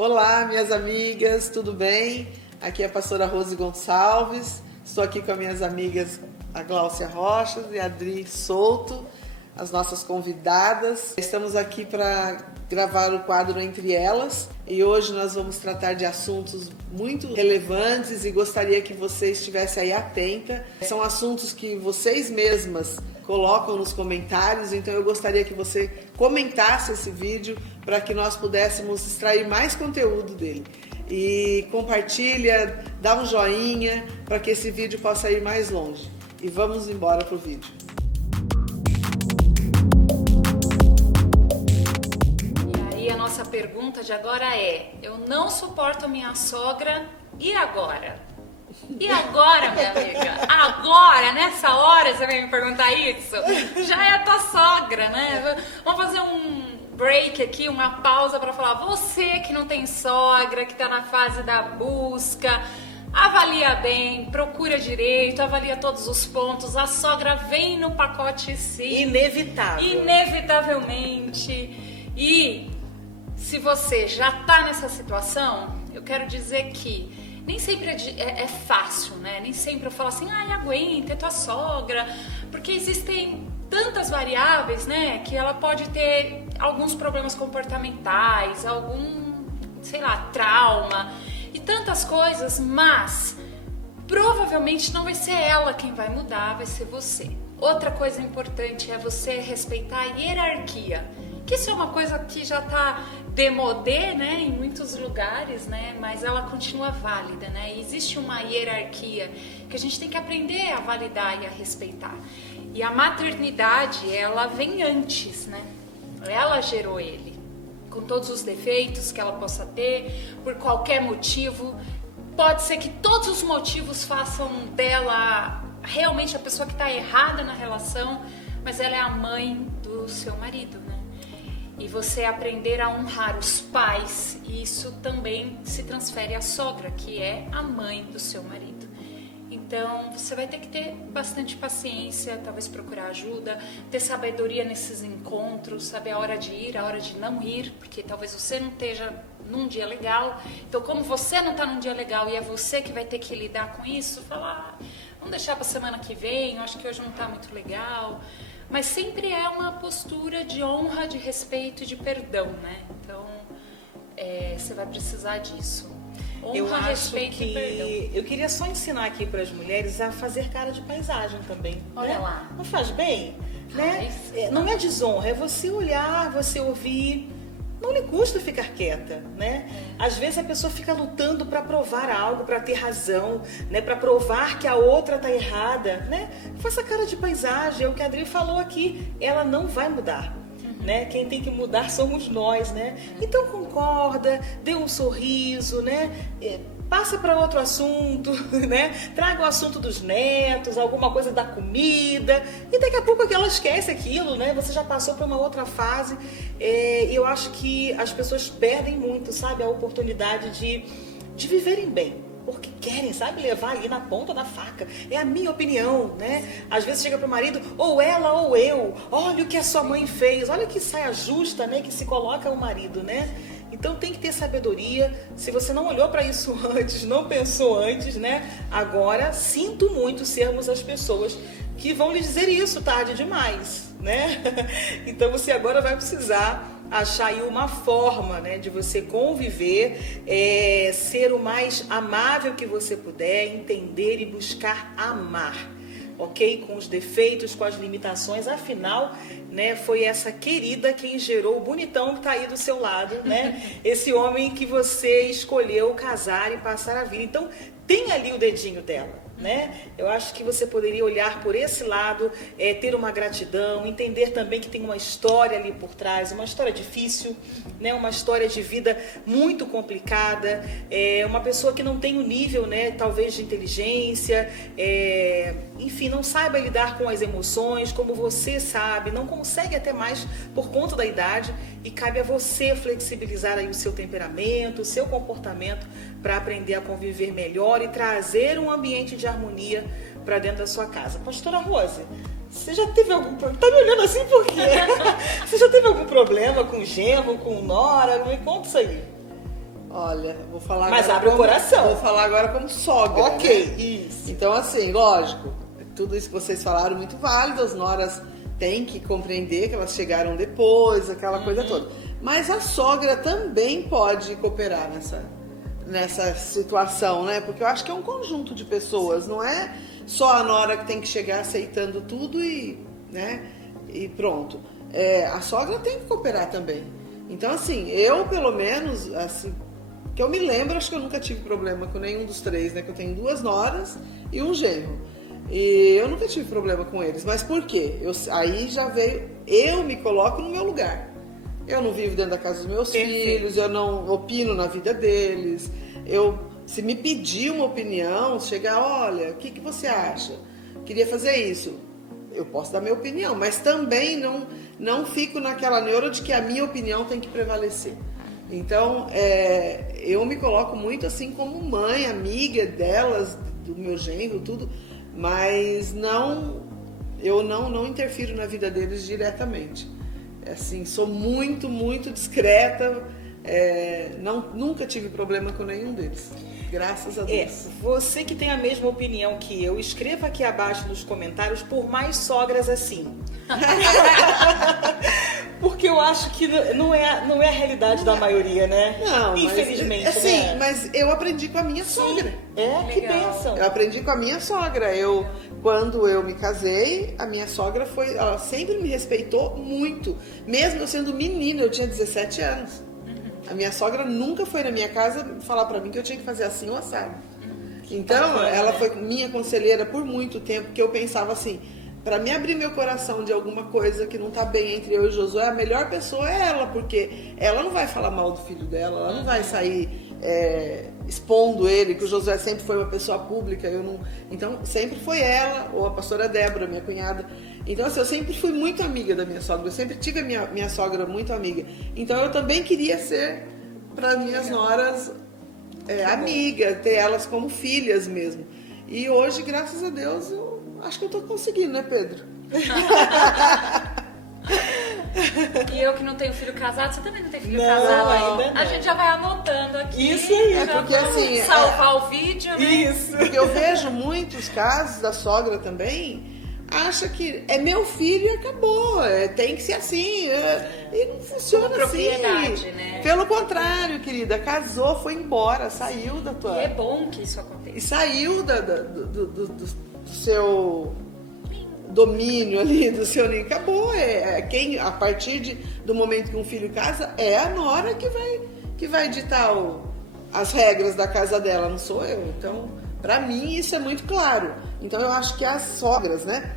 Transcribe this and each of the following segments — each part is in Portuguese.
Olá, minhas amigas, tudo bem? Aqui é a pastora Rose Gonçalves. Estou aqui com as minhas amigas, a Gláucia Rocha e a Adri Souto, as nossas convidadas. Estamos aqui para gravar o quadro Entre Elas e hoje nós vamos tratar de assuntos muito relevantes e gostaria que você estivesse aí atenta. São assuntos que vocês mesmas colocam nos comentários, então eu gostaria que você comentasse esse vídeo para que nós pudéssemos extrair mais conteúdo dele. E compartilha, dá um joinha para que esse vídeo possa ir mais longe. E vamos embora pro vídeo. E aí a nossa pergunta de agora é: eu não suporto a minha sogra, e agora? E agora, minha amiga? Agora, nessa hora, você vai me perguntar isso? Já é a tua sogra, né? Vamos fazer um break aqui, uma pausa para falar. Você que não tem sogra, que tá na fase da busca, avalia bem, procura direito, avalia todos os pontos. A sogra vem no pacote sim. Inevitável. Inevitavelmente. E se você já tá nessa situação, eu quero dizer que nem sempre é fácil, né? Nem sempre eu falo assim, aguenta, é tua sogra. Porque existem tantas variáveis, né? Que ela pode ter alguns problemas comportamentais, algum, trauma e tantas coisas, mas provavelmente não vai ser ela quem vai mudar, vai ser você. Outra coisa importante é você respeitar a hierarquia. Que isso é uma coisa que já tá demodé, né, em muitos lugares, né, mas ela continua válida, né, e existe uma hierarquia que a gente tem que aprender a validar e a respeitar. E a maternidade, ela vem antes, né, ela gerou ele, com todos os defeitos que ela possa ter, por qualquer motivo. Pode ser que todos os motivos façam dela realmente a pessoa que está errada na relação, mas ela é a mãe do seu marido, né? E você aprender a honrar os pais, e isso também se transfere à sogra, que é a mãe do seu marido. Então, você vai ter que ter bastante paciência, talvez procurar ajuda, ter sabedoria nesses encontros, saber a hora de ir, a hora de não ir, porque talvez você não esteja num dia legal. Então, como você não está num dia legal e é você que vai ter que lidar com isso, falar, vamos deixar para semana que vem, eu acho que hoje não está muito legal. Mas sempre é uma postura de honra, de respeito e de perdão, né? Então, você vai precisar disso. Honra, eu acho respeito que e perdão. Eu queria só ensinar aqui para as mulheres a fazer cara de paisagem também. Olha né? lá. Não faz bem? Né? Não é desonra, é você olhar, você ouvir. Não lhe custa ficar quieta, né? Às vezes a pessoa fica lutando para provar algo, para ter razão, né? Para provar que a outra tá errada, né? Faça cara de paisagem, é o que a Adri falou aqui, ela não vai mudar, né? Quem tem que mudar somos nós, né? Então concorda, dê um sorriso, né? Passa para outro assunto, né? Traga o assunto dos netos, alguma coisa da comida, e daqui a pouco ela esquece aquilo, né? Você já passou para uma outra fase. E eu acho que as pessoas perdem muito, sabe? A oportunidade de viverem bem, porque querem, sabe? Levar ali na ponta da faca. É a minha opinião, né? Às vezes chega pro marido, ou ela ou eu. Olha o que a sua mãe fez, olha que saia justa, né? Que se coloca o marido, né? Então tem que ter sabedoria. Se você não olhou para isso antes, não pensou antes, né? Agora, sinto muito sermos as pessoas que vão lhe dizer isso tarde demais, né? Então você agora vai precisar achar aí uma forma, né, de você conviver, ser o mais amável que você puder, entender e buscar amar. Ok? Com os defeitos, com as limitações, afinal, né, foi essa querida quem gerou o bonitão que está aí do seu lado, né? Esse homem que você escolheu casar e passar a vida. Então, tem ali o dedinho dela, né? Eu acho que você poderia olhar por esse lado, ter uma gratidão, entender também que tem uma história ali por trás, uma história difícil, né? Uma história de vida muito complicada, uma pessoa que não tem o nível, né, talvez de inteligência, enfim, não saiba lidar com as emoções como você sabe, não consegue até mais por conta da idade, e cabe a você flexibilizar aí o seu temperamento, o seu comportamento para aprender a conviver melhor e trazer um ambiente de harmonia para dentro da sua casa. Pastora Rose, você já teve algum problema? Tá me olhando assim por quê? Você já teve algum problema com genro, com nora? Me conta isso aí. Olha, vou falar Mas agora abre o coração. Vou falar agora como sogra. Ok, né? isso. Então, assim, lógico, tudo isso que vocês falaram muito válido, as noras têm que compreender que elas chegaram depois, aquela coisa toda. Mas a sogra também pode cooperar nessa situação, né? Porque eu acho que é um conjunto de pessoas, não é só a nora que tem que chegar aceitando tudo né? E pronto. A sogra tem que cooperar também. Então, assim, eu, pelo menos, assim, que eu me lembro, acho que eu nunca tive problema com nenhum dos três, né? Que eu tenho 2 noras e um genro. E eu nunca tive problema com eles. Mas por quê? Aí já veio... Eu me coloco no meu lugar. Eu não vivo dentro da casa dos meus filhos, eu não opino na vida deles. Se me pedir uma opinião, chegar, olha, o que você acha? Queria fazer isso. Eu posso dar minha opinião, mas também não fico naquela neura de que a minha opinião tem que prevalecer. Então, eu me coloco muito assim como mãe, amiga delas, do meu genro, tudo, mas eu não interfiro na vida deles diretamente. Assim, sou muito, muito discreta, nunca tive problema com nenhum deles. Graças a Deus. Você que tem a mesma opinião que eu, escreva aqui abaixo nos comentários por mais sogras assim. Porque eu acho que não é a realidade da maioria, né? Não, infelizmente. Mas, né? Mas eu aprendi com a minha sogra. Que bênção. Eu aprendi com a minha sogra. Quando eu me casei, a minha sogra ela sempre me respeitou muito. Mesmo eu sendo menina, eu tinha 17 anos. A minha sogra nunca foi na minha casa falar pra mim que eu tinha que fazer assim ou assado. Então, ela foi minha conselheira por muito tempo, porque eu pensava assim, pra me abrir meu coração de alguma coisa que não tá bem entre eu e Josué, a melhor pessoa é ela, porque ela não vai falar mal do filho dela, ela não vai sair expondo ele, que o Josué sempre foi uma pessoa pública, então sempre foi ela, ou a pastora Débora, minha cunhada. Então, assim, eu sempre fui muito amiga da minha sogra, eu sempre tive a minha sogra muito amiga. Então, eu também queria ser, para minhas noras, amiga, ter elas como filhas mesmo. E hoje, graças a Deus, eu acho que eu tô conseguindo, né, Pedro? E eu que não tenho filho casado, você também não tem filho casado ainda? A gente já vai anotando aqui. Isso aí. Porque assim... salvar o vídeo, né? Isso. Porque eu vejo muitos casos da sogra também... acha que é meu filho e acabou, tem que ser assim, e não funciona propriedade, assim. né? Pelo contrário, querida, casou, foi embora, saiu da tua... E é bom que isso aconteça. E saiu do seu domínio ali, do seu ninho, acabou. Quem, a partir do momento que um filho casa, é a nora que vai ditar as regras da casa dela, não sou eu. Então, pra mim, isso é muito claro. Então, eu acho que as sogras, né,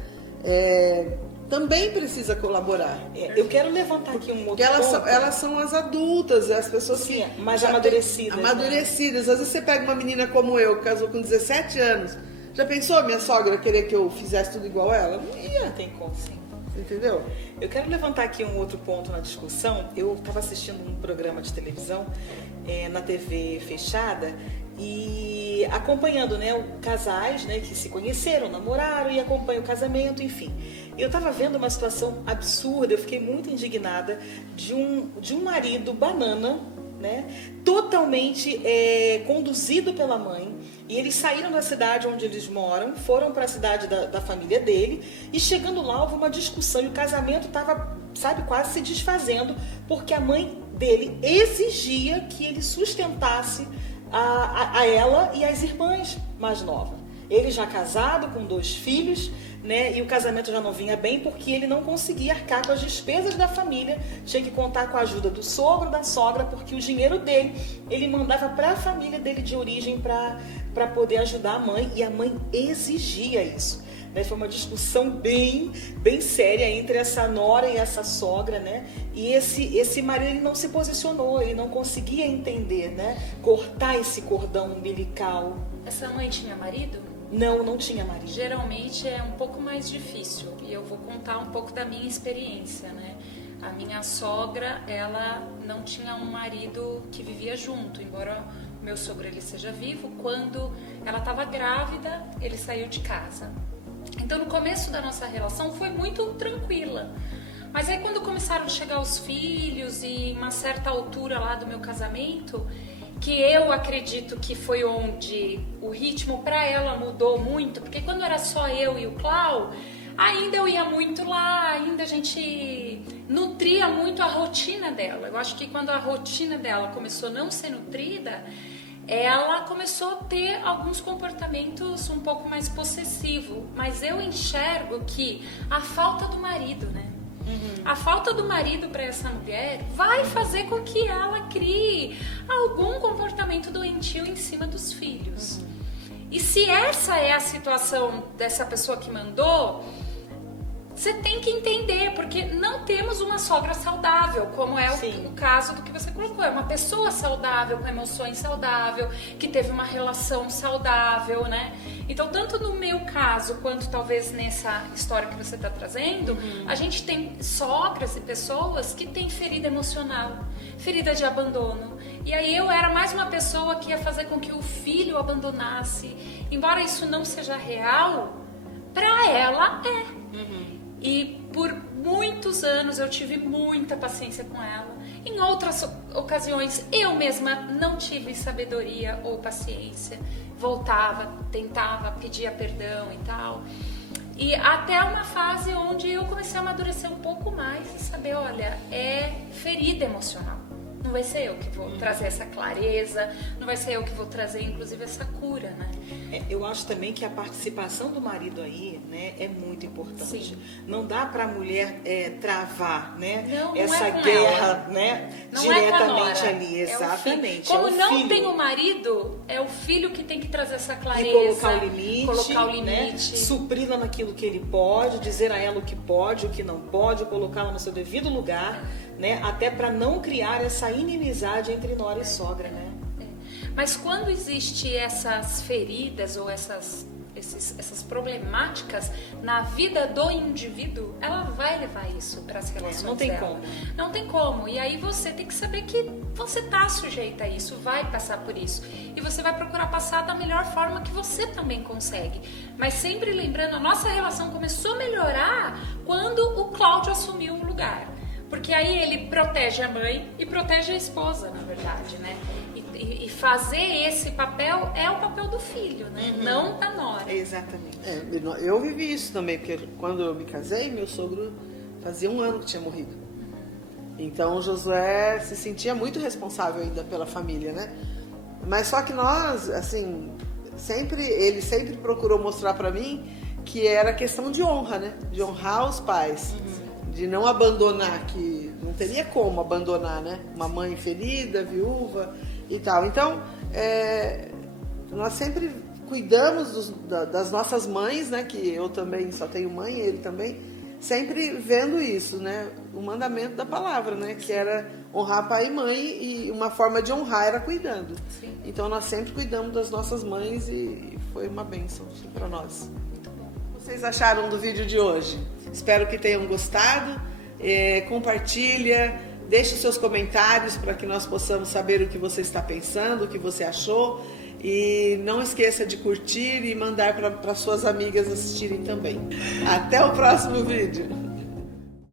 também precisa colaborar. Eu quero levantar aqui um outro ponto. Elas são as adultas, as pessoas que... mais amadurecidas. Amadurecidas. Às vezes você pega uma menina como eu, que casou com 17 anos. Já pensou minha sogra querer que eu fizesse tudo igual ela? Não ia. Não tem como, sim. Entendeu? Eu quero levantar aqui um outro ponto na discussão. Eu estava assistindo um programa de televisão na TV fechada e acompanhando, né, casais, né, que se conheceram, namoraram e acompanham o casamento, enfim. Eu estava vendo uma situação absurda, eu fiquei muito indignada de um marido banana, né, totalmente conduzido pela mãe, e eles saíram da cidade onde eles moram, foram para a cidade da família dele, e chegando lá houve uma discussão e o casamento estava, sabe, quase se desfazendo, porque a mãe dele exigia que ele sustentasse a ela e as irmãs mais novas. Ele já casado, com 2 filhos, né, e o casamento já não vinha bem porque ele não conseguia arcar com as despesas da família, tinha que contar com a ajuda do sogro, da sogra, porque o dinheiro dele, ele mandava para a família dele de origem para poder ajudar a mãe, e a mãe exigia isso. Né? Foi uma discussão bem séria entre essa nora e essa sogra, né? E esse marido, ele não se posicionou, ele não conseguia entender, né? Cortar esse cordão umbilical. Essa mãe tinha marido? Não tinha marido. Geralmente é um pouco mais difícil, e eu vou contar um pouco da minha experiência, né? A minha sogra, ela não tinha um marido que vivia junto, embora o meu sogro ele seja vivo. Quando ela estava grávida, ele saiu de casa. Então, no começo da nossa relação foi muito tranquila. Mas aí, quando começaram a chegar os filhos e uma certa altura lá do meu casamento, que eu acredito que foi onde o ritmo para ela mudou muito, porque quando era só eu e o Clau, ainda eu ia muito lá, ainda a gente nutria muito a rotina dela. Eu acho que quando a rotina dela começou a não ser nutrida, ela começou a ter alguns comportamentos um pouco mais possessivos. Mas eu enxergo que a falta do marido, né? A falta do marido para essa mulher vai fazer com que ela crie algum comportamento doentio em cima dos filhos. E se essa é a situação dessa pessoa que mandou, você tem que entender, porque não temos uma sogra saudável, como é o caso do que você colocou. É uma pessoa saudável, com emoções saudáveis, que teve uma relação saudável, né? Então, tanto no meu caso, quanto talvez nessa história que você está trazendo, a gente tem sogras e pessoas que têm ferida emocional, ferida de abandono. E aí eu era mais uma pessoa que ia fazer com que o filho abandonasse. Embora isso não seja real, para ela é. E por muitos anos eu tive muita paciência com ela. Em outras ocasiões eu mesma não tive sabedoria ou paciência. Voltava, tentava, pedia perdão e tal. E até uma fase onde eu comecei a amadurecer um pouco mais e saber, olha, é ferida emocional. Não vai ser eu que vou trazer essa clareza, não vai ser eu que vou trazer, inclusive, essa cura, né? Eu acho também que a participação do marido aí, né, é muito importante. Sim. Não dá para a mulher travar, né, não essa é guerra, ela. né, não diretamente é ali, exatamente. Como é o não filho. tem o marido, é o filho que tem que trazer essa clareza, e colocar o limite, né? Supri-la naquilo que ele pode, dizer a ela o que pode, o que não pode, colocá-la no seu devido lugar, né, até para não criar essa inimizade entre nora e sogra, né? Mas quando existe essas feridas ou essas problemáticas na vida do indivíduo, ela vai levar isso para as relações não tem dela. como. Não tem como. E aí você tem que saber que você está sujeita a isso, vai passar por isso. E você vai procurar passar da melhor forma que você também consegue. Mas sempre lembrando, a nossa relação começou a melhorar quando o Cláudio assumiu o lugar. Porque aí ele protege a mãe e protege a esposa, na verdade, né? E fazer esse papel é o papel do filho, né? Não da nora. Exatamente. Eu vivi isso também, porque quando eu me casei, meu sogro fazia 1 ano que tinha morrido. Então o Josué se sentia muito responsável ainda pela família, né? Mas só que nós, assim, ele sempre procurou mostrar pra mim que era questão de honra, né? De honrar os pais. De não abandonar, que não teria como abandonar, né? Uma mãe ferida, viúva e tal. Então, nós sempre cuidamos das nossas mães, né? Que eu também só tenho mãe, ele também, sempre vendo isso, né? O mandamento da palavra, né? Que era honrar pai e mãe, e uma forma de honrar era cuidando. Sim. Então, nós sempre cuidamos das nossas mães e foi uma bênção para nós. Vocês acharam do vídeo de hoje? Espero que tenham gostado. Compartilha, deixe seus comentários para que nós possamos saber o que você está pensando, o que você achou. E não esqueça de curtir e mandar para suas amigas assistirem também. Até o próximo vídeo!